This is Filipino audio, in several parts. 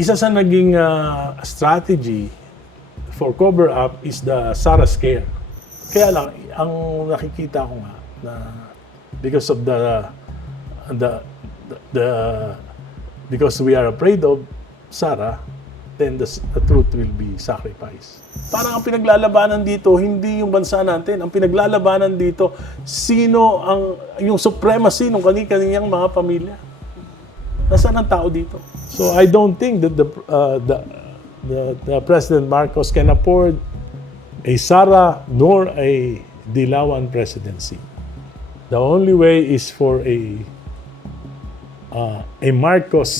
isa sa naging strategy for cover-up is the Sara scare. Kaya lang, ang nakikita ko nga na because of because we are afraid of Sara, then the truth will be sacrificed. Parang ang pinaglalabanan dito, hindi yung bansa natin. Ang pinaglalabanan dito, yung supremacy ng kani-kaniyang mga pamilya. Nasaan ang tao dito? So I don't think that the President Marcos can afford a Sara nor a Dilawan presidency. The only way is for a Marcos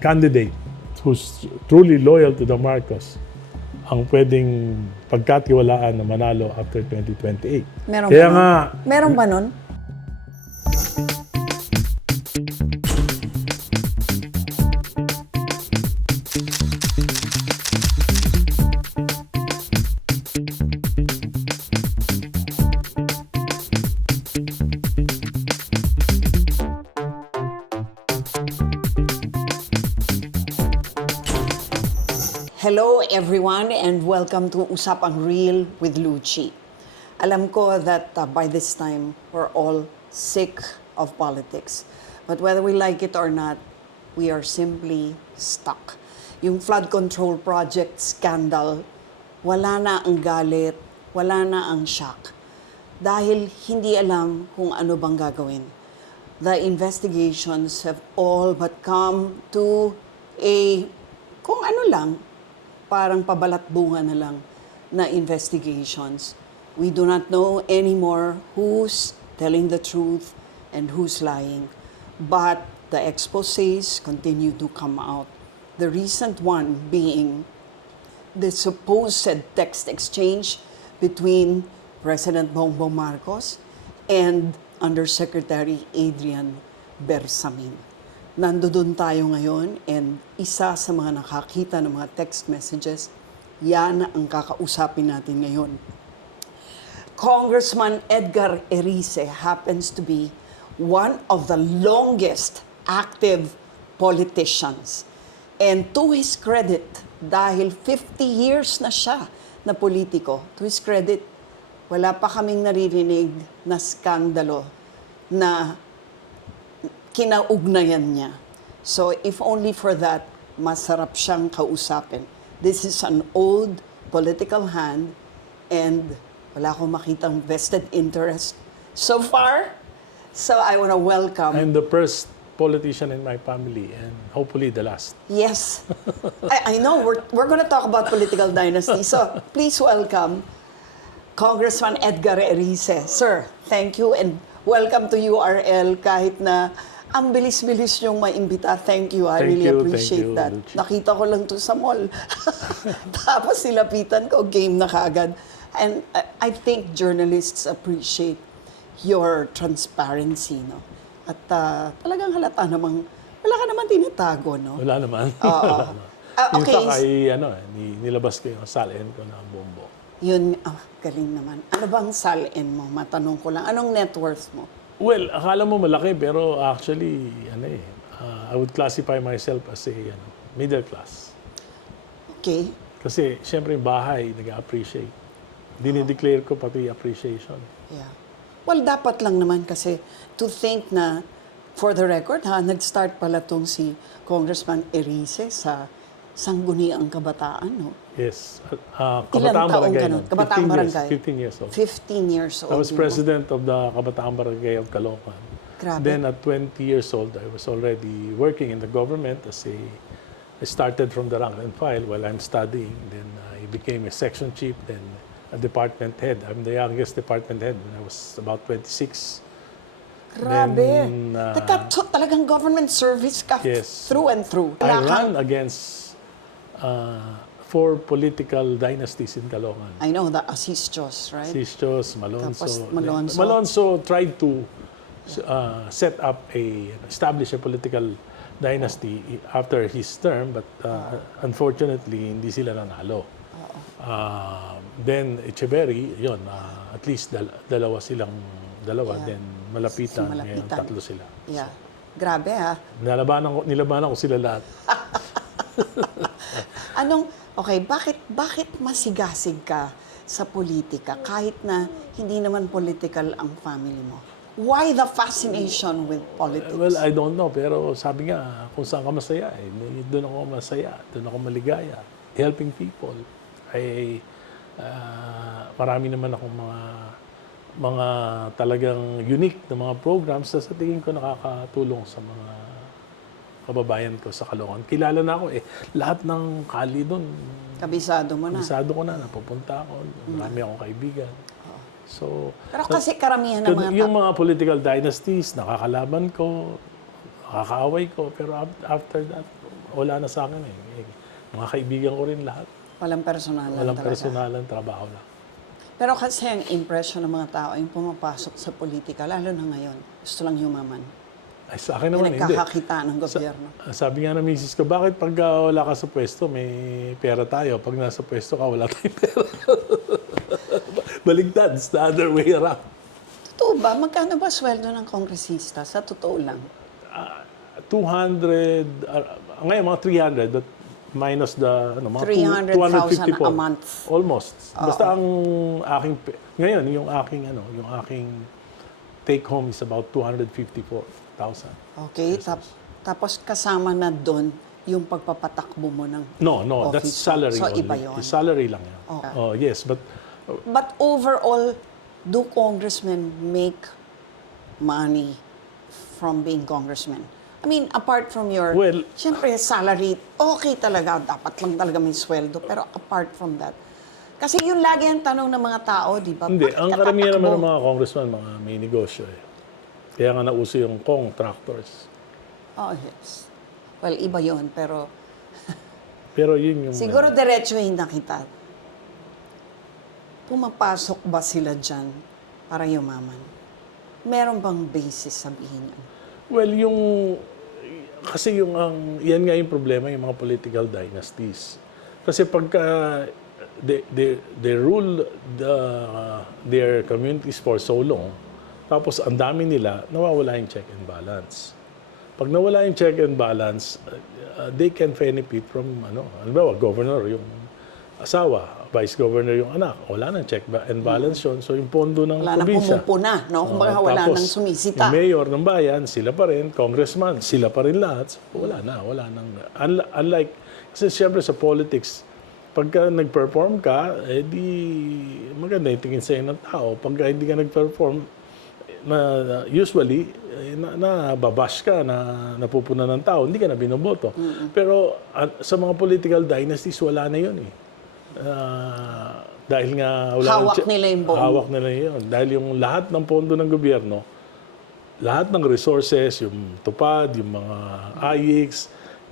candidate who's truly loyal to the Marcos ang pwedeng pagkatiwalaan na manalo after 2028. Meron ba nun? Hello everyone and welcome to Usapang Real with Lucci. Alam ko that by this time we're all sick of politics. But whether we like it or not, we are simply stuck. Yung flood control project scandal, wala na ang galit, wala na ang shock. Dahil hindi alam kung ano bang gagawin. The investigations have all but come to kung ano lang, parang pabalat-bunga na lang na investigations. We do not know anymore who's telling the truth and who's lying. But the exposés continue to come out. The recent one being the supposed text exchange between President Bongbong Marcos and Undersecretary Adrian Bersamin. Nandoon tayo ngayon and isa sa mga nakakita ng mga text messages, yan ang kakausapin natin ngayon. Congressman Edgar Erice happens to be one of the longest active politicians. And to his credit, dahil 50 years na siya na politiko, to his credit, wala pa kaming naririnig na skandalo na kinaugnayan niya. So if only for that, masarap siyang kausapin. This is an old political hand and wala akong makitang vested interest so far. So I want to welcome... I'm the first politician in my family and hopefully the last. Yes. I know, we're going to talk about political dynasty. So please welcome Congressman Edgar Erice. Sir, thank you and welcome to URL kahit na ang bilis-bilis yung maimbita. Thank you. I really appreciate that. Lucci. Nakita ko lang to sa mall. Tapos nilapitan ko, game na kaagad. And I think journalists appreciate your transparency, no? At talagang halata namang, wala ka naman tinatago, no? Wala naman. In Okay. fact, nilabas ko yung salin ko na bombo. Yun, galing naman. Ano bang salin mo? Matanong ko lang. Anong net worth mo? Well, akala mo malaki pero actually, I would classify myself as a middle class. Okay. Kasi siyempre yung bahay, nag-appreciate. Dinideclare ko pati appreciation. Yeah. Well, dapat lang naman kasi to think na, for the record, nag-start pala tong si Congressman Erice sa Sangguniang Kabataan, no? Yes. Ilang Kabataan taong Barangay. ka nun? Kabataan Barangay? 15 years old. 15 years old. I was president of the Kabataan Barangay of Caloocan. Grabe. Then at 20 years old, I was already working in the government I started from the rank and file while I'm studying. Then I became a section chief, then a department head. I'm the youngest department head when I was about 26. Grabe. Then, Talagang government service ka Yes. through and through. I ran against 4 political dynasties in Caloocan. I know, the Asistos, right? Sistos, Malonzo. Tapos Malonzo. Malonzo tried to establish a political dynasty after his term, but unfortunately, hindi sila nanalo. Then, Echeverry, yun, at least dalawa, Yeah. then Malapitan, Si Malapitan. ngayon, tatlo sila. Yeah. Grabe ha. Nilabanan ko sila lahat. Bakit masigasig ka sa politika kahit na hindi naman political ang family mo? Why the fascination with politics? Well, I don't know. Pero sabi nga, kung saan ka masaya, doon ako masaya. Doon ako maligaya. Helping people. Marami naman akong mga talagang unique na mga programs na sa tingin ko nakakatulong sa mga kababayan ko sa Caloocan. Kilala na ako lahat ng kali doon. Kabisado mo na. Kabisado ko na, napupunta ako. Marami akong kaibigan. So, pero kasi karamihan ng mga yung mga political dynasties, nakakalaban ko, nakakaaway ko, pero after that, wala na sa akin Mga kaibigan ko rin lahat. Walang personalan Walang talaga. personalan, trabaho lang. Pero kasi ang impression ng mga tao yung pumapasok sa politika, lalo na ngayon, gusto lang yumaman. Ay, sa akin Yung naman, hindi. nagkakakita ng gobyerno. Sabi nga ng misis ko, bakit pag wala ka sa pwesto, may pera tayo. Pag nasa pwesto ka, wala tayong pera. Baligtad, it's the other way around. Totoo ba? Magkano ba sweldo ng kongresista? Sa totoo lang. 200, ngayon mga 300, but minus the, mga 300,000 a month. Almost. Basta ang aking, ngayon, yung aking take home is about 254,000. Okay, tapos kasama na doon yung pagpapatakbo mo ng No, that's office. salary So, only. iba yun. Salary lang yan. Okay. Oh, yes, but But overall, do congressmen make money from being congressmen? I mean, apart from your, Well, siyempre, salary, okay talaga, dapat lang talaga may sweldo. Pero apart from that, kasi yun lagi ang tanong ng mga tao, di ba? hindi. Bakit Ang ka karamihan naman tatakbo? ng mga congressman, mga may negosyo Kaya nga nauso yung contractors. Oh, yes. Well, iba yun, pero Pero yun yung... siguro diretsuhin na kita. Pumapasok ba sila dyan para yumaman? Meron bang basis sabihin yun? Well, kasi yan nga yung problema, yung mga political dynasties. Kasi pagka they rule their communities for so long, tapos ang dami nila, nawawala yung check and balance. Pag nawala yung check and balance, they can benefit from, governor, yung asawa, vice governor yung anak, wala nang check and balance yun. So yung pondo ng Wala nang probinsya. pumupuna, no? Kumbaga wala Tapos, nang sumisita. yung mayor ng bayan, sila pa rin, congressman, sila pa rin lahat. So, wala nang... Unlike, kasi siyempre sa politics, pagka nag-perform ka, di maganda yung tingin sa'yo ng tao. Pagka hindi ka nag-perform, usually, nababash ka, napupuna ng tao, hindi ka na binoboto. Pero sa mga political dynasties, wala na yun dahil nga Hawak nila yung buong. Hawak nila yun. Dahil yung lahat ng pondo ng gobyerno, lahat ng resources, yung tupad, yung mga IX,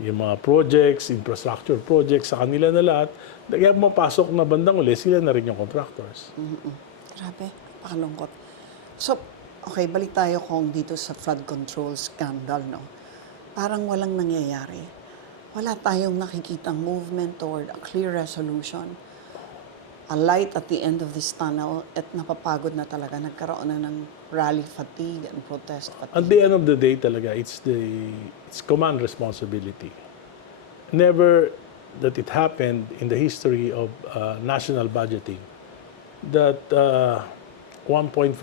yung mga projects, infrastructure projects, sa kanila na lahat, kaya mapasok na bandang uli, sila na rin yung contractors. Grabe, pakalungkot. So, okay, balik tayo kung dito sa flood control scandal, no? Parang walang nangyayari. Wala tayong nakikitang movement toward a clear resolution, a light at the end of this tunnel, at napapagod na talaga. Nagkaroon na ng rally fatigue and protest At fatigue. the end of the day talaga, it's command responsibility. Never that it happened in the history of national budgeting that 1.45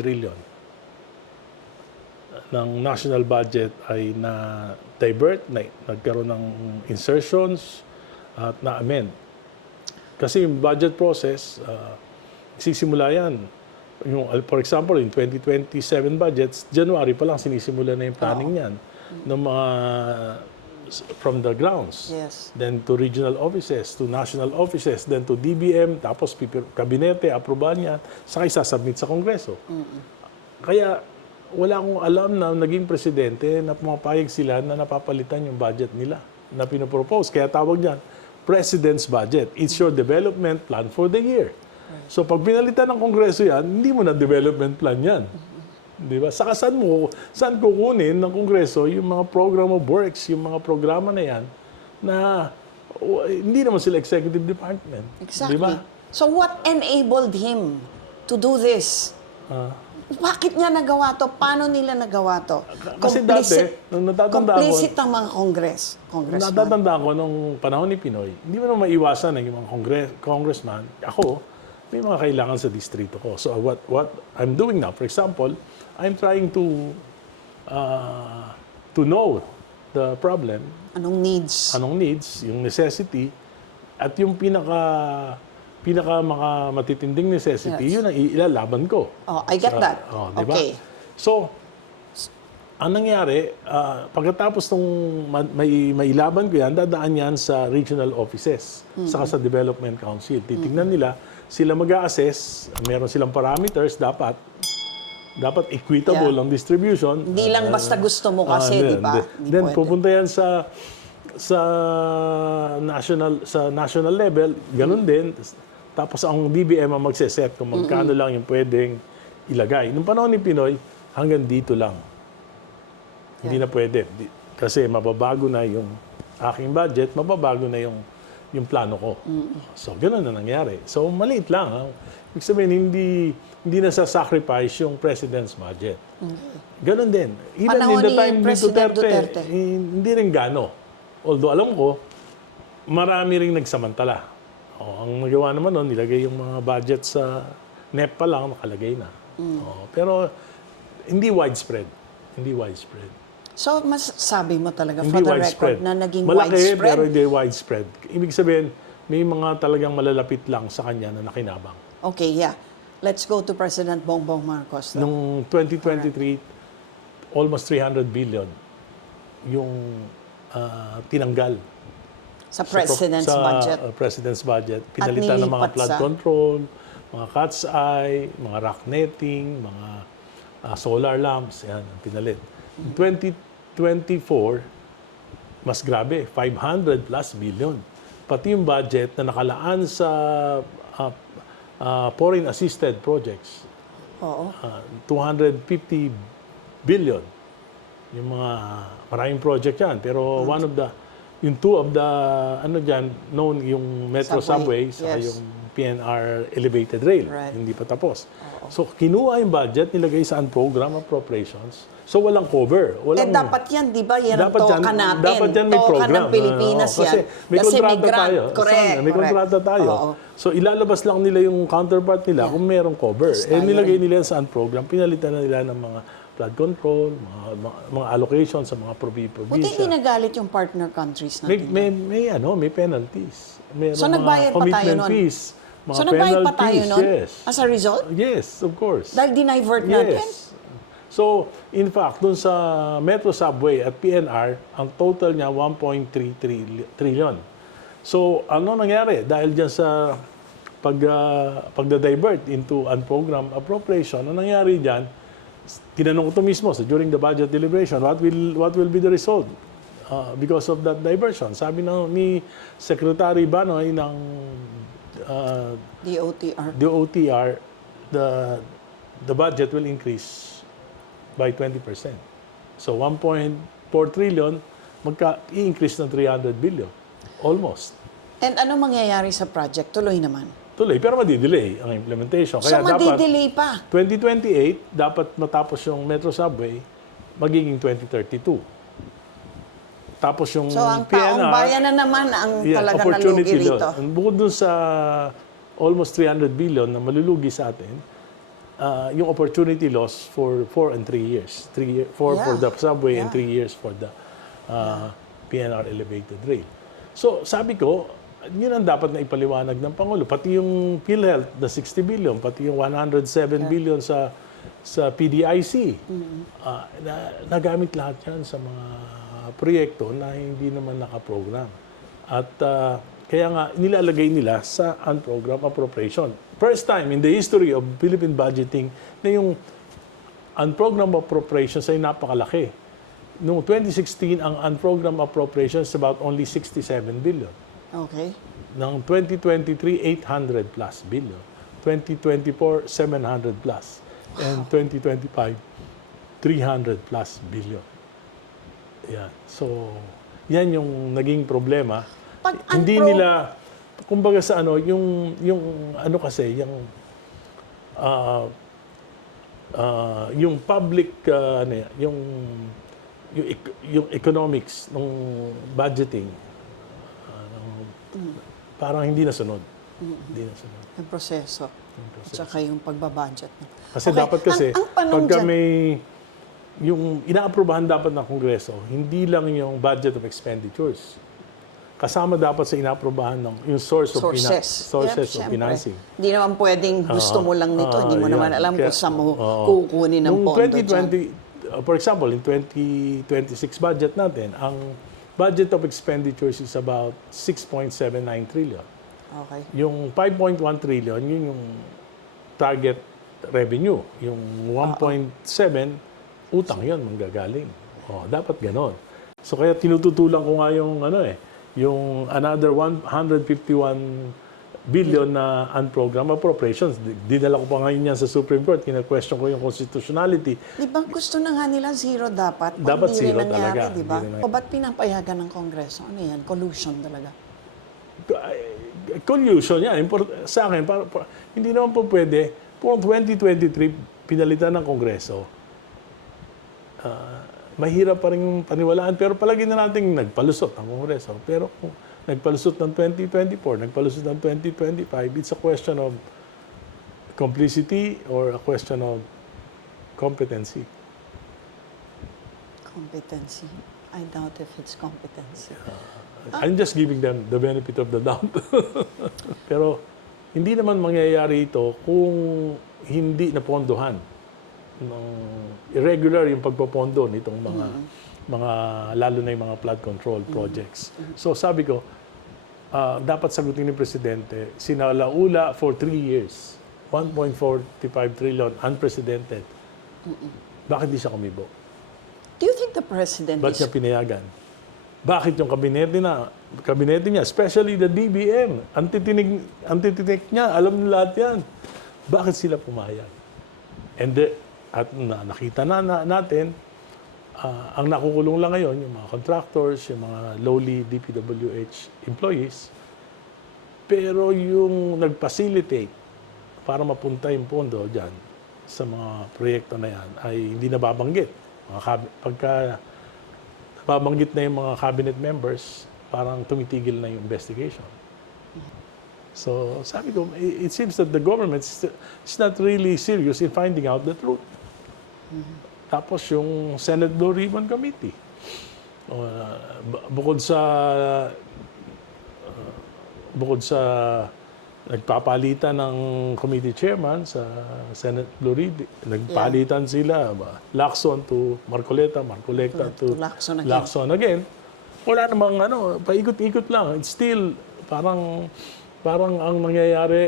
trillion ng national budget ay na-divert, nagkaroon ng insertions at na-amend. Kasi yung budget process, sisimula yan. For example, in 2027 budgets, January pa lang sinisimula na yung planning niyan ng mga from the grounds. Yes. Then to regional offices, to national offices, then to DBM, tapos kabinete, aprobahan niya, saka isasubmit sa Kongreso. Kaya wala akong alam na naging presidente na pumapayag sila na napapalitan yung budget nila na pinopropose. Kaya tawag niyan, President's Budget. It's your development plan for the year. So pag pinalitan ng Kongreso yan, hindi mo na development plan yan. Di ba? Saka saan kukunin ng Kongreso yung mga program of works, yung mga programa na yan na hindi naman sila executive department. Exactly. Di ba? So what enabled him to do this? Bakit niya nagawa to? Paano nila nagawa to? Kasi dati, nung natatanda ko, complicit ang mga congressman. natatanda ko nung panahon ni Pinoy, hindi mo na maiwasan yung mga congressman. Ako, may mga kailangan sa distrito ko. So what I'm doing now, for example, I'm trying to know the problem, Anong needs? yung necessity, at yung pinaka matitinding necessity, Yes. yun ang ilalaban ko. Oh, I get that. Diba? Okay. So, ang nangyari, pagkatapos nung mailaban ko yan, dadaan yan sa regional offices, saka sa Development Council. Titingnan nila, sila mag-a-assess, meron silang parameters, dapat equitable ang distribution. Hindi lang basta gusto mo kasi, di ba? Hindi Then, pwede. pupunta yan sa national level, ganun din. Tapos ang DBM ang magseset kung magkano lang yung pwedeng ilagay. Nung panahon ni Pinoy, hanggang dito lang. Hindi na pwede. Kasi mababago na yung aking budget, mababago na yung plano ko. So, ganun na nangyari. So, maliit lang. Ha? Ibig sabihin, hindi na sa-sacrifice yung President's budget. Ganun din. Even Panahon in the ni time ni President Duterte, Duterte. hindi rin gano. Although alam ko, marami ring nagsamantala. Ang nagawa naman nun, nilagay yung mga budget sa NEP pa lang, nakalagay na. Pero hindi widespread. Hindi widespread. So, masasabi mo talaga, Hindi for the widespread. record, na naging Malaki, widespread? pero hindi widespread. Ibig sabihin, may mga talagang malalapit lang sa kanya na nakinabang. Okay, yeah. Let's go to President Bongbong Marcos. Noong 2023, almost 300 billion yung tinanggal Sa President's budget. President's budget. Pinalitan ng mga nilipat flood sa- control, mga cat's eye, mga rock netting, mga solar lamps, yan ang pinalit. 2024, mas grabe, 500 plus billion. Pati yung budget na nakalaan sa foreign assisted projects, Oo. 250 billion. Yung mga maraming project yan. Pero yung two of the, known yung Metro Subway, saka yes. yung PNR Elevated Rail. Right. Hindi pa tapos. So, kinuha yung budget, nilagay sa program appropriations. So, walang cover. Walang, dapat yan, di ba? Yan ang dapat toka yan- natin. dapat yan may Toka program. ng Pilipinas Oo, yan. kasi may kontrata grant. tayo. Correct. May kontrata tayo. Oo. So, ilalabas lang nila yung counterpart nila kung merong cover. Nilagay nila yan sa program. Pinalitan na nila ng mga flood control, mga allocation sa mga Buti probinsya. hindi nagalit yung partner countries natin. May penalties. Meron So, mga nagbayad pa tayo commitment nun? fees. Mga So, nagbayad pa tayo penalties, nun? Yes. As a result? Yes, of course. Dahil dinivert natin? Yes. So, in fact, dun sa Metro Subway at PNR, ang total niya 1.3 trillion. So, ano nangyari? Dahil dyan sa pagda-divert into unprogrammed appropriation, ano nangyari dyan? Tinanong ko ito mismo during the budget deliberation, what will be the result because of that diversion? Sabi ni Secretary Banoy ng DOTR, the budget will increase by 20%. So 1.4 trillion, i-increase ng 300 billion. Almost. And ano mangyayari sa project? Tuloy naman. Tuloy, pero madidelay ang implementation. So, Kaya madidelay pa. 2028, dapat matapos yung Metro Subway, magiging 2032. Tapos yung So, ang PNR, taong bayan na naman ang talaga nalugi rito. Bukod dun sa almost 300 billion na malulugi sa atin, yung opportunity loss for 4 and 3 years. 4 for the subway and 3 years for the PNR elevated rail. So, sabi ko, yun ang dapat na ipaliwanag ng Pangulo. Pati yung PhilHealth, the 60 billion, pati yung 107 billion sa PDIC. Nagamit lahat yan sa mga proyekto na hindi naman nakaprogram. At kaya nga, nilalagay nila sa unprogrammed appropriation. First time in the history of Philippine budgeting na yung unprogrammed appropriations ay napakalaki. Noong 2016, ang unprogrammed appropriations is about only 67 billion. Okay. Ng 2023, 800 plus billion. 2024, 700 plus. And 2025, 300 plus billion. Yan. So, yan yung naging problema. Hindi nila, kumbaga sa yung ano kasi, yung yung public, yung economics ng budgeting, parang hindi nasunod. Hindi nasunod. Yung proseso. At saka yung pagbabudget. Kasi Okay, dapat kasi, ang tanong pagka dyan- may, yung inaaprobahan dapat ng Kongreso, hindi lang yung budget of expenditures. Kasama dapat sa inaaprobahan ng yung source of Sources. of Siyempre. financing. Hindi naman pwedeng gusto mo lang nito. Hindi mo naman yan. alam kung saan mo Oo. kukunin ng Nung pondo dyan. 2020, for example, in 2026 budget natin, ang budget of expenditures is about 6.79 trillion. Okay. Yung 5.1 trillion, yun yung target revenue. Yung 1.7, utang yun, manggagaling. Dapat ganon. So kaya tinututulan ko nga yung yung another 151 billion na unprogrammed appropriations. Dinala ko pa ngayon yan sa Supreme Court. Kina-question ko yung constitutionality. Di ba gusto na nga nila zero dapat? Dapat Hindi zero rin nangyari, talaga. di ba? Hindi rin O ba't pinapayagan ng Kongreso? Ano yan? Collusion talaga. Collusion yan. Sa akin, hindi naman po pwede. Kung 2023, pinalitan ng Kongreso, mahirap pa rin paniwalaan. Pero palagi na natin nagpalusot ang Kongreso. Pero kung nagpalusot ng 2024, nagpalusot ng 2025, it's a question of complicity or a question of competency. Competency. I doubt if it's competency. I'm just giving them the benefit of the doubt. Pero hindi naman mangyayari ito kung hindi napondohan. Irregular yung pagpopondo nitong mga lalo na yung mga flood control projects. So sabi ko, dapat sagutin ni Presidente, sinalaula for 3 years, 1.45 trillion, unprecedented. Bakit di siya kumibo? Do you think the President Ba't is... niya pinayagan? Bakit yung kabinete niya, especially the DBM, antitinik niya, alam niya lahat yan. Bakit sila pumayag? And nakita natin, ang nakukulong lang ngayon, yung mga contractors, yung mga lowly DPWH employees, pero yung nag-facilitate para mapunta yung pondo dyan sa mga proyekto na yan ay hindi nababanggit. Pagka nababanggit na yung mga cabinet members, parang tumitigil na yung investigation. So, sabi ko, it seems that the government is not really serious in finding out the truth. Tapos yung Senate Blue Ribbon Committee, bukod sa nagpapalitan ng committee chairman sa Senate Blue Ribbon, nagpalitan sila, Lacson to Marcoleta, Marcoleta to Lacson again. Wala namang paikot-ikot lang. It's still parang ang nangyayari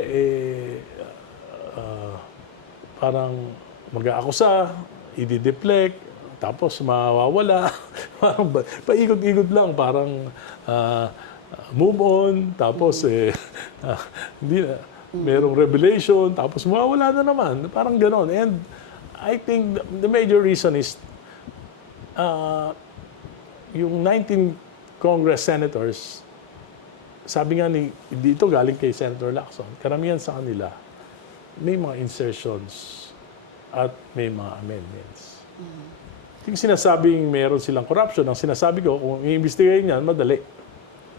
parang mag-aakusa, i-deflect, tapos mawawala. Parang paikot-ikot lang, parang move on, tapos hindi na, merong revelation, tapos mawawala na naman. Parang ganon. And I think the major reason is yung 19 Congress senators, sabi nga dito galing kay Senator Lacson, karamihan sa kanila, may mga insertions at may mga amendments. Yung sinasabing meron silang corruption, ang sinasabi ko, kung i-investigahin yan, madali.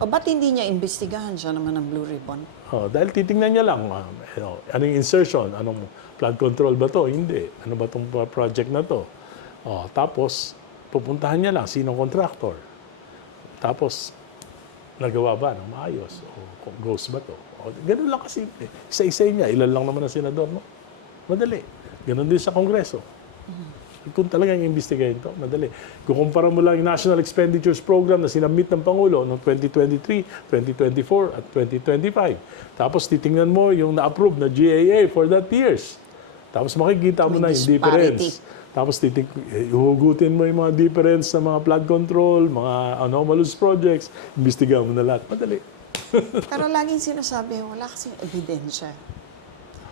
O ba't hindi niya imbestigahan siya naman ng Blue Ribbon? Dahil titingnan niya lang, anong insertion, anong flood control ba to? Hindi. Ano ba itong project na to? Tapos, pupuntahan niya lang, sinong contractor? Tapos, nagawa ba ng maayos? O goes ba to? Ganun lang kasi. Isa-isa niya. Ilan lang naman ang senador, no? Madali. Ganun din sa Kongreso. Kung talagang imbestigahin to, madali. Kukumpara mo lang yung National Expenditures Program na sinabmit ng Pangulo noong 2023, 2024, at 2025. Tapos titingnan mo yung na-approve na GAA for that years. Tapos makikita mo na yung difference. Tapos ihugutin mo yung mga difference sa mga flood control, mga anomalous projects, imbestigahan mo na lahat. Madali. Pero laging sinasabi, wala kasing ebidensya.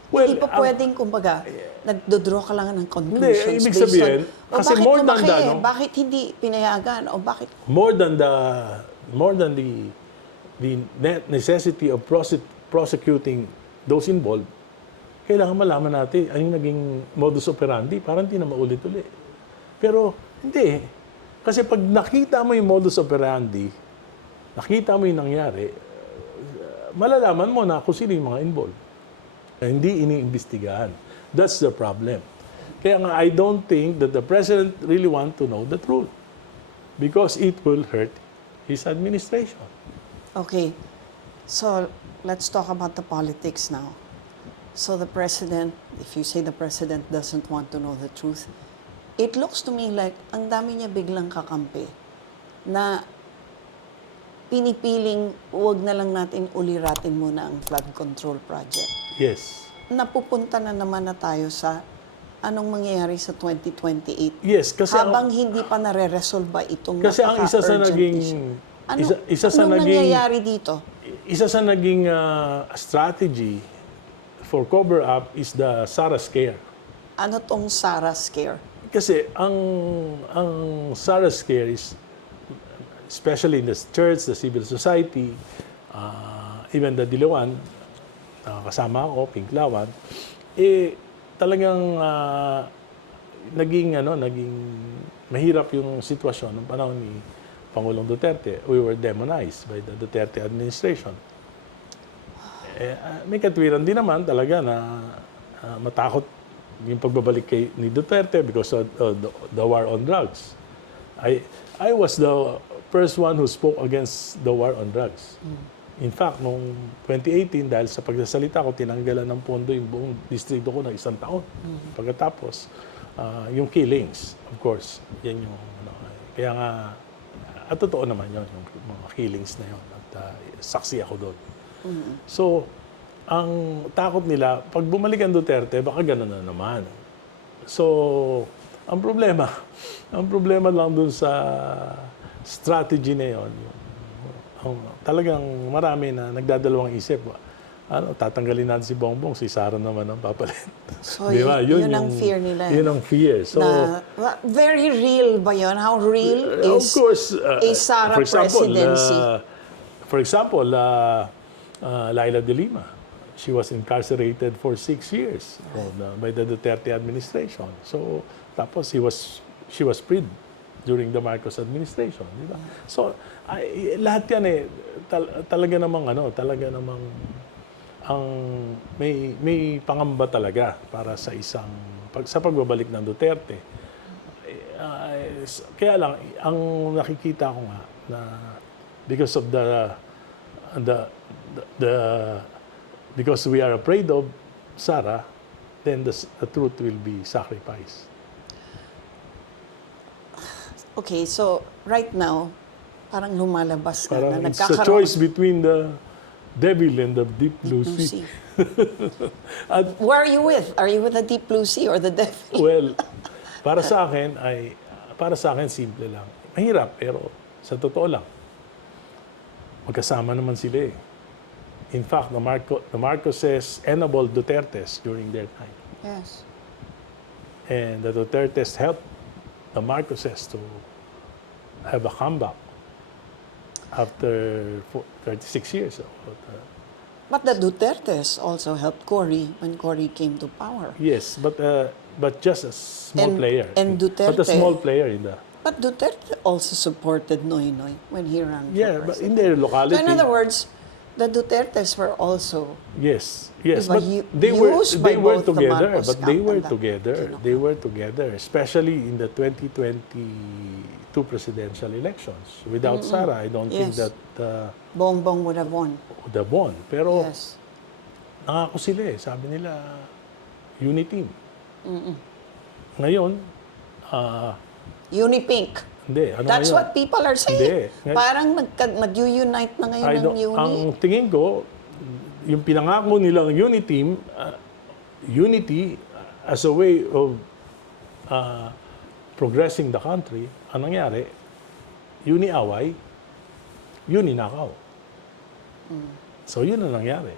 Well, hindi pa pwedeng, kumbaga, nagdodraw ka lang ng conclusions. Hindi, ibig sabihin, kasi bakit more than lumaki that, eh? no? Bakit hindi pinayagan? O bakit? More than the necessity of prosecuting those involved, kailangan malaman natin ang naging modus operandi para hindi na maulit-ulit. Pero hindi. Kasi pag nakita mo yung modus operandi, nakita mo yung nangyari, malalaman mo na kung sino yung mga involved. Hindi iniimbestigahan. That's the problem. Kaya nga, I don't think that the President really want to know the truth because it will hurt his administration. Okay, so let's talk about the politics now. So the President, if you say the President doesn't want to know the truth, it looks to me like ang dami niya biglang kakampi na pinipiling wag na lang natin uliratin muna ang flood control project. Yes. Napupunta na naman na tayo sa anong mangyayari sa 2028. Yes, kasi habang hindi pa nare-resolve itong kasi ang isa sa napaka-urgent naging issue. anong nangyayari dito? Isa sa naging strategy for cover up is the Sara scare. Ano tong Sara scare? Kasi ang Sara scare is especially in the church, the civil society, even the Dilawan, kasama ako, Pinklawan, talagang naging mahirap yung sitwasyon ng panahon ni Pangulong Duterte. We were demonized by the Duterte administration. May katwiran din naman talaga na matakot yung pagbabalik ni Duterte because of the war on drugs. I was the first one who spoke against the war on drugs. In fact, noong 2018, dahil sa pagsasalita ko, tinanggalan ng pondo yung buong distrito ko ng 1 taon. Pagkatapos, yung killings, of course, yan yung, kaya nga, at totoo naman yun, yung mga killings na yun, at saksi ako doon. So, ang takot nila, pag bumalik ang Duterte, baka gano'n na naman. So, ang problema lang dun sa strategy na yun, talagang marami na nagdadalawang isip. Tatanggalin natin si Bongbong, si Sara naman ang papalit. So, diba? yun ang fear nila. Yun ang fear. So, very real ba yun? How real of is course, a Sara presidency? For example, Laila de Lima, she was incarcerated for 6 years by the Duterte administration. So, tapos she was freed during the Marcos administration, di ba? So, lahat yan talaga namang ang may pangamba talaga para sa sa pagbabalik ng Duterte. Kaya lang ang nakikita ko nga na because of because we are afraid of Sara, then the truth will be sacrificed. Okay, so right now, parang lumalabas na Parang it's a nagkakaroon. choice between the devil and the deep blue sea. Where are you with? Are you with the deep blue sea or the devil? Well, para sa akin simple lang. Mahirap pero sa totoo lang. Magkasama naman sila eh. In fact, the Marcoses enabled Dutertes during their time. Yes. And the Dutertes helped the Marcoses to have a comeback after 36 years. But the Dutertes also helped Cory when Cory came to power. Yes, but just a small player. And Duterte, but a small player in the. But Duterte also supported Noynoy when he ran for Yeah, but president. in their locality. So in other words, the Dutertes were also Yes, Diba, but they were used by were both the together. Marcos But they camp were and the together. Quino They camp. were together, especially in the 2022 presidential elections. Without Sara, I don't think Yes. that Bongbong would have won. would have won. Pero Yes. nangako sila eh. Sabi nila, unity team. Ngayon, Unipink. hindi. Ano That's ngayon? what people are saying. Hindi. Parang nag-unite na ngayon ng uni. Ang tingin ko, yung pinangako nilang unity as a way of progressing the country, ang nangyari, uni-away, uni-nakaw. So, yun ang nangyari.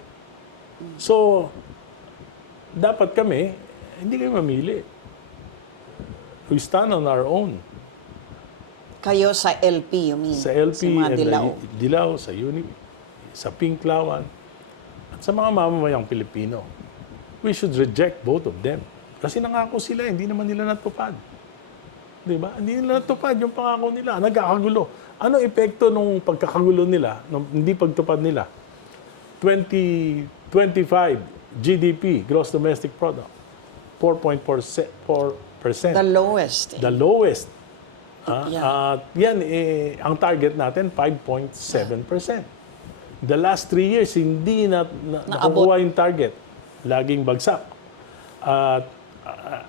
So, dapat kami, hindi kayo mamili. We stand on our own. Kayo sa LP, you mean? Sa LP, Sa mga and Dilaw. Dilaw, sa Uni, sa Pinklawan, at sa mga mamamayang Pilipino. we should reject both of them. Kasi nangako sila, hindi naman nila natupad. Di ba? Hindi nila natupad yung pangako nila. Nagkakagulo. Ano epekto nung pagkakagulo nila, nung hindi pagtupad nila? 2025 GDP, Gross Domestic Product, 4.4%. The lowest. The lowest. Yeah. At yan, ang target natin, 5.7%. The last 3 years, hindi nakukuha yung target. Laging bagsak. At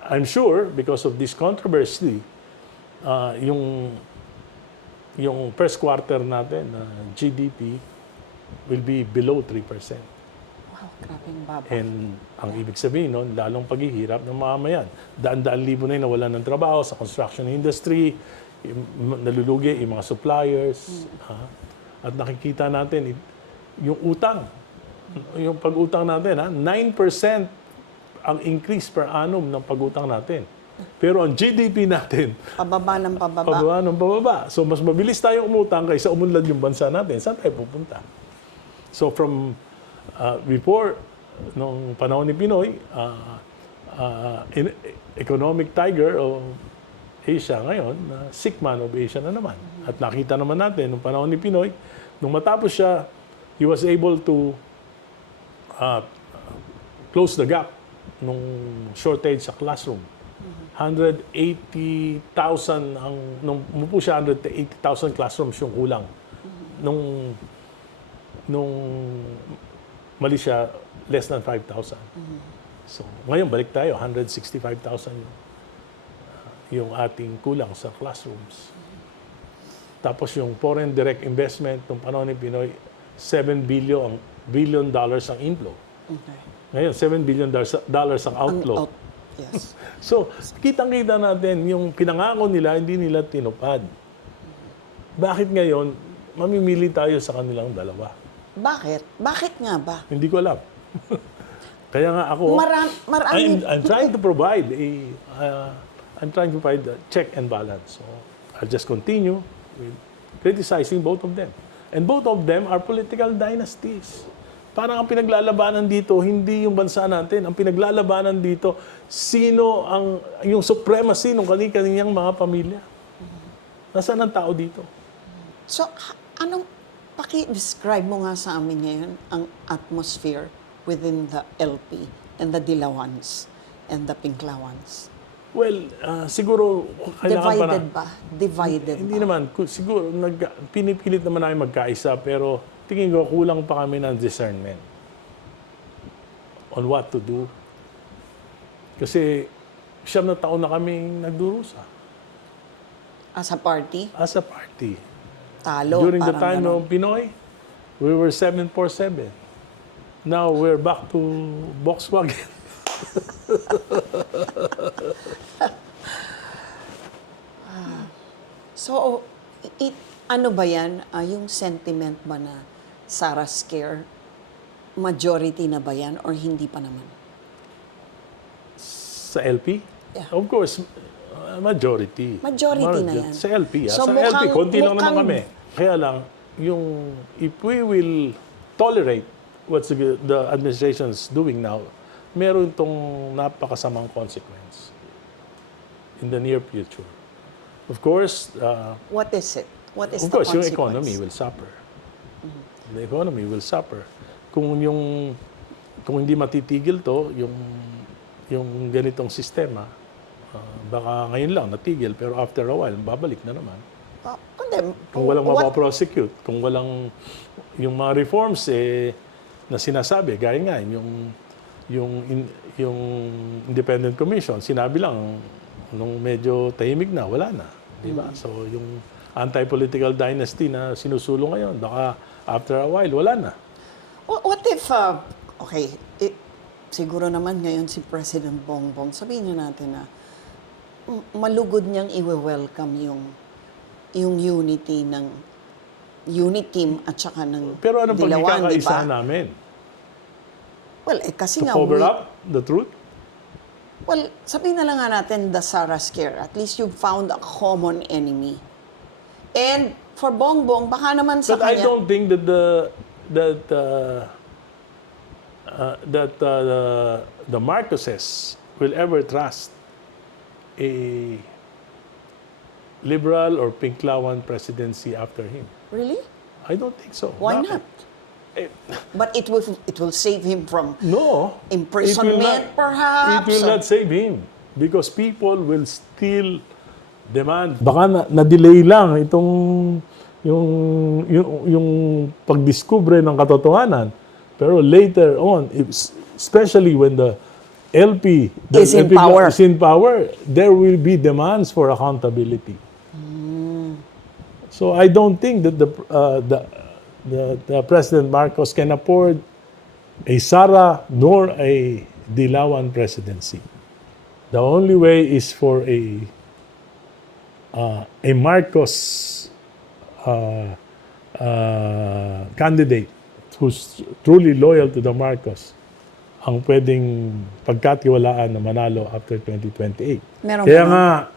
I'm sure, because of this controversy, yung first quarter natin, GDP, will be below 3%. Wow, grabing baba. And ang ibig sabihin nun, lalong paghihirap ng mamamayan. Daan-daan libo na yung nawalan ng trabaho sa construction industry, nalulugi yung mga suppliers. At nakikita natin yung utang. Yung pag-utang natin, 9% ang increase per annum ng pag-utang natin. Pero ang GDP natin, Pababa ng pababa. pababa ng pababa. So mas mabilis tayong umutang kaysa umunlad yung bansa natin. Saan tayo pupunta? So from before, nung panahon ni Pinoy, economic tiger of Asia ngayon, sick man of Asia na naman. At nakita naman natin, nung panahon ni Pinoy, nung matapos siya, he was able to close the gap nung shortage sa classroom. 180,000 ang nung umupo siya 180,000 classrooms yung kulang. Nung mali siya less than 5,000. So ngayon balik tayo 165,000 yung ating kulang sa classrooms. Tapos yung foreign direct investment nung panahon ni Pinoy, $7 billion ang inflow. Okay. Ngayon, $7 billion ang outflow. Yes. So, kitang-kita natin, yung pinangako nila, hindi nila tinupad. Bakit ngayon, mamimili tayo sa kanilang dalawa? Bakit? Bakit nga ba? Hindi ko alam. Kaya nga ako, Marami. I'm trying to provide a check and balance. So, I'll just continue with criticizing both of them. And both of them are political dynasties. Parang ang pinaglalabanan dito, hindi yung bansa natin. Ang pinaglalabanan dito, sino yung supremacy ng kani-kaniyang mga pamilya. Nasaan ang tao dito? So, paki-describe mo nga sa amin ngayon ang atmosphere within the LP and the Dilawans and the Pinklawans. Well, siguro kailangan Divided ba? Divided Hindi ba? naman. Siguro pinipilit naman namin magkaisa pero tingin ko kulang pa kami ng discernment on what to do. Kasi 7 na taon na kaming nagdurusa As a party, as a party. talo. During the parang time ganon. of Pinoy, we were 747. Now we're back to Volkswagen. So, ano ba yan? Yung sentiment ba na Sara Scare, majority na ba yan or hindi pa naman? Sa LP? Yeah. Of course, majority. Majority na yan. Sa LP, So, sa LP, konti lang naman mukhang- kami. Kaya lang, if we will tolerate what the administration's doing now, meron itong napakasamang consequence in the near future. Of course, What is it? What is of the course, yung consequence? economy will suffer. The economy will suffer. Kung hindi matitigil to, yung ganitong sistema, baka ngayon lang natigil, pero after a while, babalik na naman. Hindi. Kung walang What- mapaprosecute, kung walang yung mga reforms na sinasabi, gaya nga, yung Independent Commission, sinabi lang, nung medyo tahimik na, wala na. Di ba? So, yung anti-political dynasty na sinusulong ngayon, baka after a while, wala na. What if, siguro naman ngayon si President Bongbong, sabihin niya natin na malugod niyang i-welcome yung unity ng unit team at saka ng Pero anong Dilawan, di pagkakaisa ba? namin? Well, kasi To nga, cover up the truth? well, sabihin na lang nga natin the Sara Scare. At least you found a common enemy. And for Bongbong, baka naman sa But I kanya... don't think that the Marcoses will ever trust a liberal or pinklawan presidency after him. Really? I don't think so. Why Bakit? not? Eh, But it will save him from no. imprisonment, perhaps. It will not save him because people will still demand. Baka na-delay lang itong yung pagdiskubre ng katotohanan. Pero later on, especially when the LP Is in power. is in power, there will be demands for accountability. So I don't think that the President Marcos can afford a Sara nor a Dilawan presidency. The only way is for a Marcos candidate who's truly loyal to the Marcos ang pwedeng pagkatiwalaan na manalo after 2028.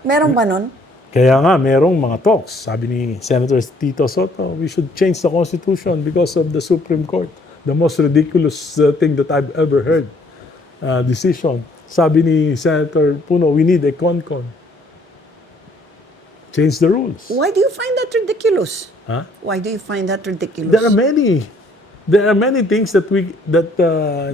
Meron ba nun? Kaya nga, merong mga talks. Sabi ni Senator Tito Soto, we should change the Constitution because of the Supreme Court. The most ridiculous thing that I've ever heard. Decision. Sabi ni Senator Puno, we need a CONCON. Change the rules. Why do you find that ridiculous? Huh? Why do you find that ridiculous? There are many things that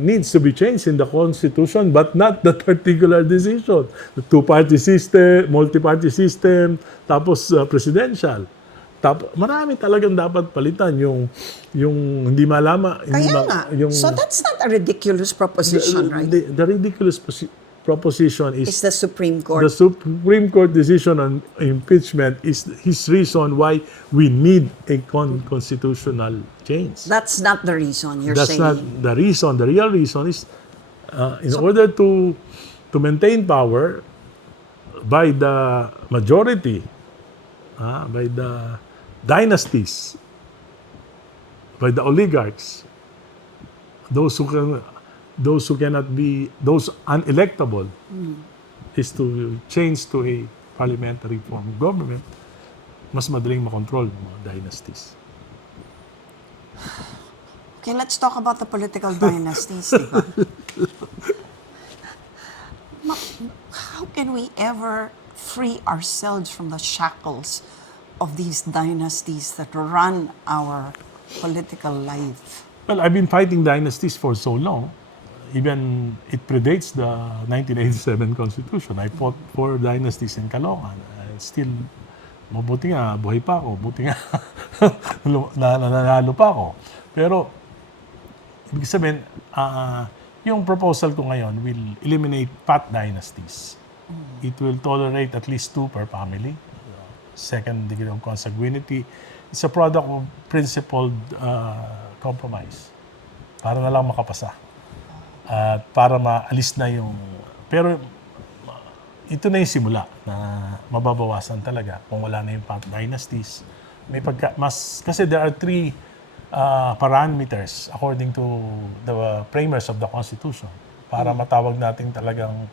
needs to be changed in the Constitution, but not that particular decision. The two-party system, multi-party system, tapos presidential. Marami talagang dapat palitan yung hindi malama. Kaya nga. So that's not a ridiculous proposition, right? The ridiculous proposition is It's the Supreme Court. the Supreme Court decision on impeachment is his reason why we need a constitutional change. That's not the reason you're That's saying. not the reason. The real reason is in order to maintain power by the majority, by the dynasties, by the oligarchs, those unelectable, is to change to a parliamentary form of government. Mas madaling makontrol ng mga dynasties. Okay, let's talk about the political dynasties, di ba? How can we ever free ourselves from the shackles of these dynasties that run our political life? Well, I've been fighting dynasties for so long. Even it predates the 1987 Constitution. I fought for dynasties in Caloocan. Still, mabuti nga, buhay pa ako. Buti nga, nanalo pa ako. Pero, ibig sabihin, yung proposal ko ngayon will eliminate path dynasties. It will tolerate at least 2 per family. Second degree of consanguinity. It's a product of principled compromise. Para na lang makapasa. At para maalis na yung... Pero ito na yung simula na mababawasan talaga kung wala na yung path dynasties. Kasi there are 3 parameters according to the framers of the Constitution para matawag natin talagang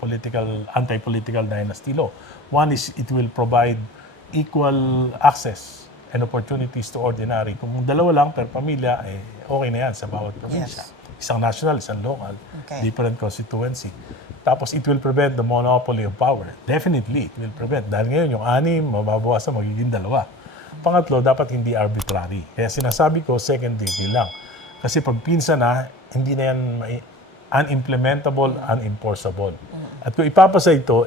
anti-political dynasty law. One is it will provide equal access and opportunities to ordinary. Kung dalawa lang per pamilya, okay na yan sa bawat probinsya. Yes. Isang national, isang local, Okay. different constituency. Tapos it will prevent the monopoly of power. Definitely, it will prevent. Dahil ngayon yung 6, mababawasan, magiging 2. Pangatlo, dapat hindi arbitrary. Kaya sinasabi ko, second degree lang. Kasi pag pinsa na, hindi na yan unimplementable, unenforceable. At kung ipapasa ito,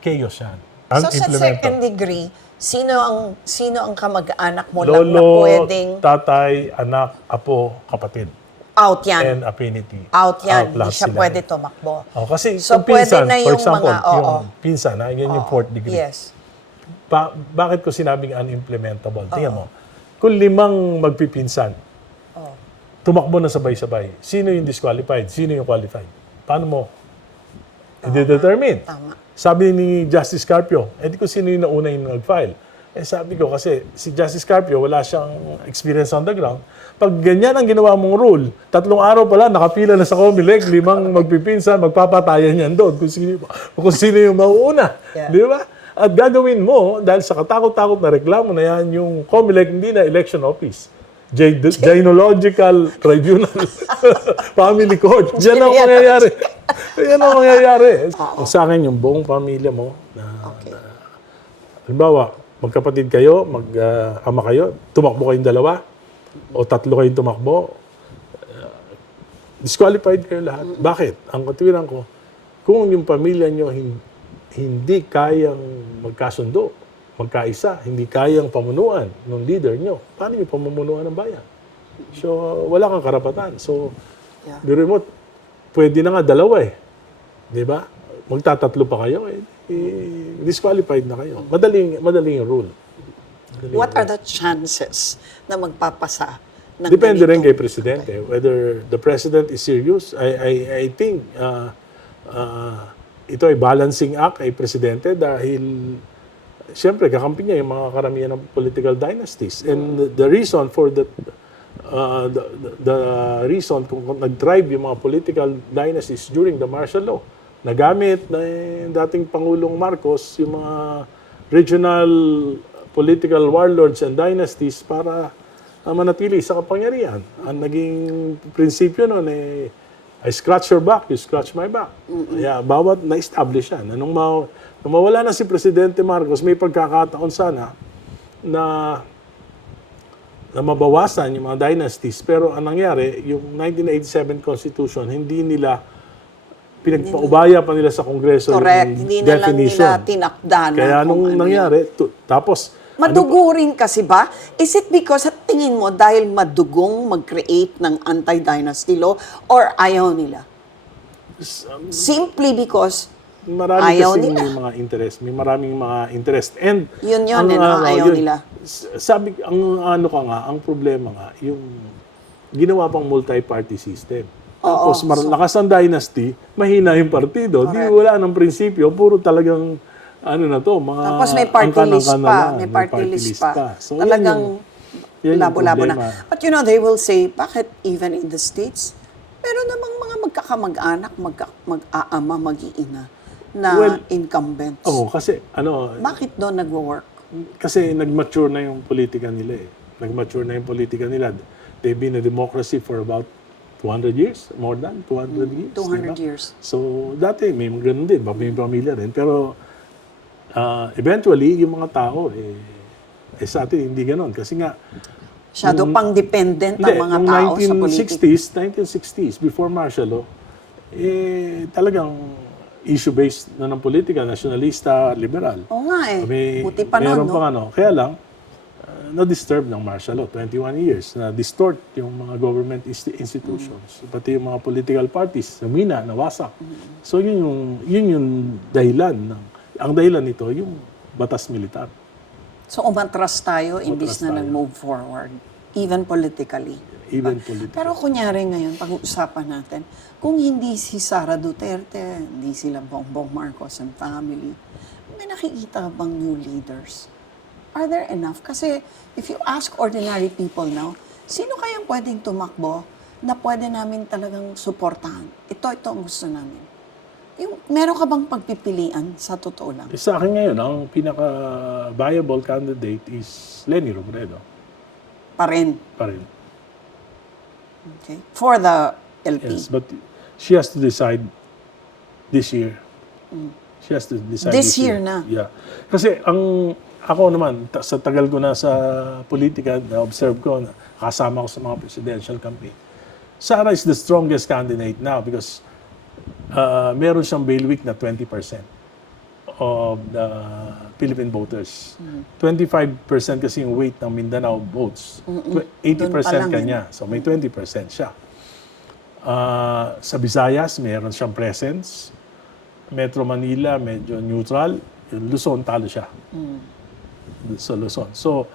chaos yan. So sa second degree, sino ang kamag-anak mo lang na Lolo, pwedeng tatay, anak, apo, kapatid. out yan? And affinity. Out yan. Hindi lahat siya sila. pwede tumakbo. Kasi So, kung pinsan, pwede na for yung example, mga- oo. yung pinsan, yan yung 4th degree. Yes. Bakit ko sinabing unimplementable? Tingnan mo. Kung 5 magpipinsan, tumakbo na sabay-sabay, sino yung disqualified? Sino yung qualified? Paano mo i-determine? Tama. Sabi ni Justice Carpio, di ko sino yung nauna yung nag-file. Sabi ko kasi si Justice Carpio, wala siyang experience on the ground. Pag ganyan ang ginawa mong rule, 3 araw pala, nakapila na sa Comelec, 5 magpipinsan, magpapatayan yan doon kung sino yung mauuna. Yeah. Di ba? At gagawin mo, dahil sa katakot-takot na reklamo na yan, yung Comelec hindi na election office. Gyneological Tribunal. Family Court. Yan ang mangyayari. Yan ang mangyayari. Sa akin, yung buong pamilya mo, Okay. halimbawa, magkapatid kayo, mag-ama kayo, tumakbo kayong dalawa, o tatlo kayong tumakbo, disqualified kayo lahat. Bakit? Ang katuwiran ko, kung yung pamilya nyo hindi kayang magkasundo, magkaisa, hindi kayang pamunuan ng leader nyo, paano nyo pamunuan ng bayan? So, wala kang karapatan. So, Yeah. biro mo, pwede na nga dalawa eh. Di ba? Magtatatlo pa kayo, disqualified na kayo. Madaling yung rule. What are the chances na magpapasa ng Depende rin ganitong- kay Presidente. Whether the President is serious, I think ito ay balancing act kay Presidente dahil siyempre kakampi niya yung mga karamihan ng political dynasties. And the reason for that, the reason kung nag-thrive yung mga political dynasties during the martial law, nagamit na yung dating Pangulong Marcos yung mga regional political warlords and dynasties para manatili sa kapangyarihan. Ang naging prinsipyo nun I scratch your back, you scratch my back. Kaya bawat na-establish yan. Nung mawala na si Presidente Marcos, may pagkakataon sana na mabawasan yung mga dynasties. Pero ang nangyari, yung 1987 Constitution, hindi nila pinagpaubaya pa nila sa Kongreso Correct. yung Hindi na lang definition. nila tinakda na Kaya kung nung ano nangyari, tapos Madugo rin kasi ba? Is it because at tingin mo dahil madugong mag-create ng anti-dynasty law or ayaw nila? Simply because marami ayaw kasi nila. may mga interest. May maraming mga interest. And Yun, ang, ayaw nila. Sabi, ang problema nga, yung ginawa pang multi-party system. Tapos lakas ang dynasty, mahina yung partido. Di wala ng prinsipyo, puro talagang mga tapos may party list angkan-angkan na pa. lang, May party list pa. So, Talagang yan yung labo-labo problema. na. But they will say, bakit even in the States, meron namang mga magkakamag-anak, mag-aama, mag-iina na incumbents. Kasi Bakit doon nagwo-work? kasi nag-mature na yung politika nila eh. Nag-mature na yung politika nila. They've been a democracy for about 200 years, more than 200 years. 200 diba? years. So, dati may mga ganun din, may pamilya rin. Pero, eventually, yung mga tao, sa atin, hindi ganun. Kasi nga, Masyado pang dependent ang mga nung tao sa politika. 1960s, before martial law, talagang issue-based na ng politika, nationalista, liberal. Oo nga Buti pa meron nun, no? pang kaya lang, na-disturb ng martial law, 21 years, na-distort yung mga government institutions, pati yung mga political parties, namina, nawasak. So yun yung dahilan. Ang dahilan nito, yung batas militar. So umatras tayo imbis Umatras na tayo. nag-move forward, even politically. Even political. Pero kunyari ngayon, pag-uusapan natin, kung hindi si Sara Duterte, hindi sila Bongbong Marcos and family, may nakikita bang new leaders? Are there enough? Kasi if you ask ordinary people now, sino kayang pwedeng tumakbo na pwede namin talagang suportahan? Ito ang gusto namin. Meron ka bang pagpipilian sa totoo lang? Sa akin ngayon, ang pinaka-viable candidate is Leni Robredo. Pa rin. Pa rin. Okay. For the LP. Yes, but she has to decide this year. She has to decide This year na? Yeah. Kasi ako naman, sa tagal ko na sa politika, na-observe ko, kasama ko sa mga presidential campaign. Sara is the strongest candidate now because meron siyang bailiwick na 20% of the Philippine voters. 25% kasi yung weight ng Mindanao votes. 80% Doon pa lang kanya. So may 20% siya. Sa Visayas, meron siyang presence. Metro Manila, medyo neutral. Yung Luzon, talo siya. Sa Luzon. So,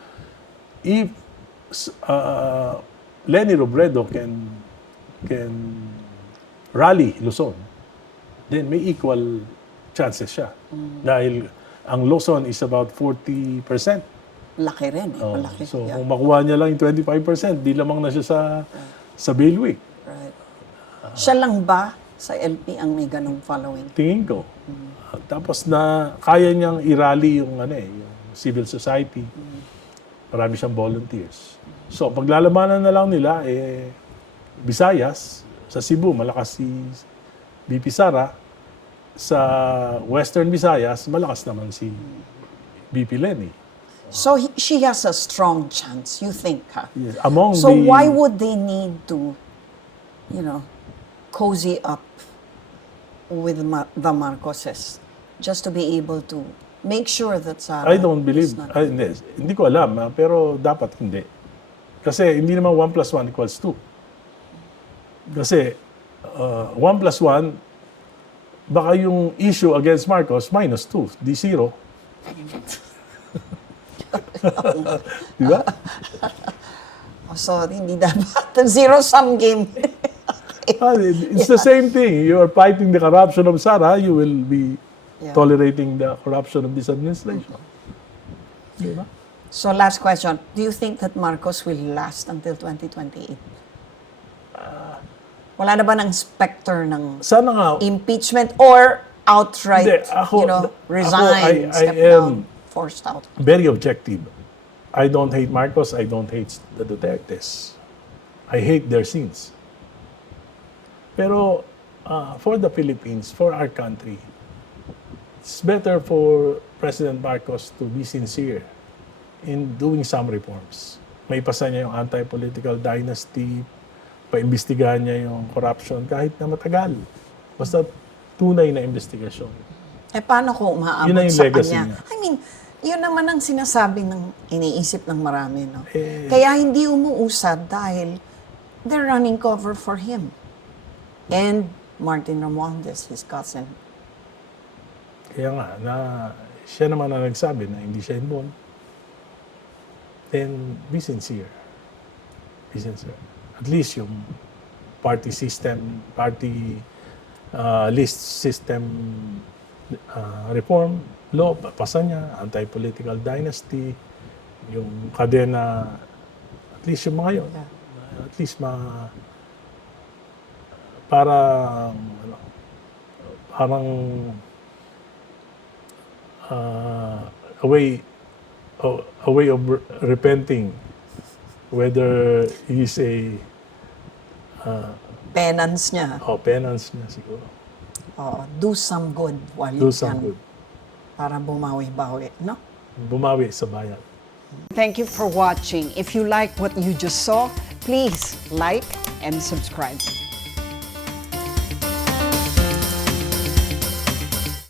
if Leni Robredo can rally Luzon, then may equal chances siya. Dahil ang Luzon is about 40%. Laki rin malaki. So, Yeah. kung makuha niya lang yung 25%, di lamang na siya sa bailiwick. Right. Siya lang ba sa LP ang may ganong following? Tingin ko. Tapos kaya niyang i-rally yung, yung civil society. Marami siyang volunteers. So, paglalabanan na lang nila, Visayas, sa Cebu, malakas si BP Sara. Sa Western Visayas, malakas naman si BP Lenny. So she has a strong chance, you think, ha? Yes. So why would they need to, cozy up with the Marcoses just to be able to make sure that Sara I don't believe, is not... hindi ko alam, pero dapat hindi. Kasi hindi naman 1 plus 1 equals 2. Kasi 1 plus 1, baka yung issue against Marcos, minus 2, di 0. Di ba? So, hindi dapat. Zero-sum game. It's the same thing. You are fighting the corruption of Sara, you will be tolerating the corruption of this administration. Di ba? So, last question. Do you think that Marcos will last until 2028? Wala na ba ng specter ng Sana nga, impeachment or outright, Hindi, ako- resign, I step am- down, forced out? very objective. I don't hate Marcos, I don't hate the Dutertes. I hate their sins. Pero for the Philippines, for our country, it's better for President Marcos to be sincere in doing some reforms. May pasa niya yung anti-political dynasty, paimbestigahan niya yung corruption kahit na matagal. Basta tunay na investigasyon. Paano kung Yun umaabot na yung sa legacy kanya? niya. I mean, yun naman ang sinasabi ng iniisip ng marami, no? Eh, hindi umuusad dahil they're running cover for him. And Martin Romualdez, his cousin. Kaya nga, siya naman na nagsabi na hindi siya involved. Then, be sincere. Be sincere. At least yung party system, party list system reform, law, pasa niya, anti-political dynasty, yung kadena, at least yung mga yun. At least parang a way of repenting, whether he's a Penance niya. penance niya siguro. Do some good while Do you some can. good. Para bumawi-bawi, no? Bumawi sa bayan. Thank you for watching. If you like what you just saw, please like and subscribe.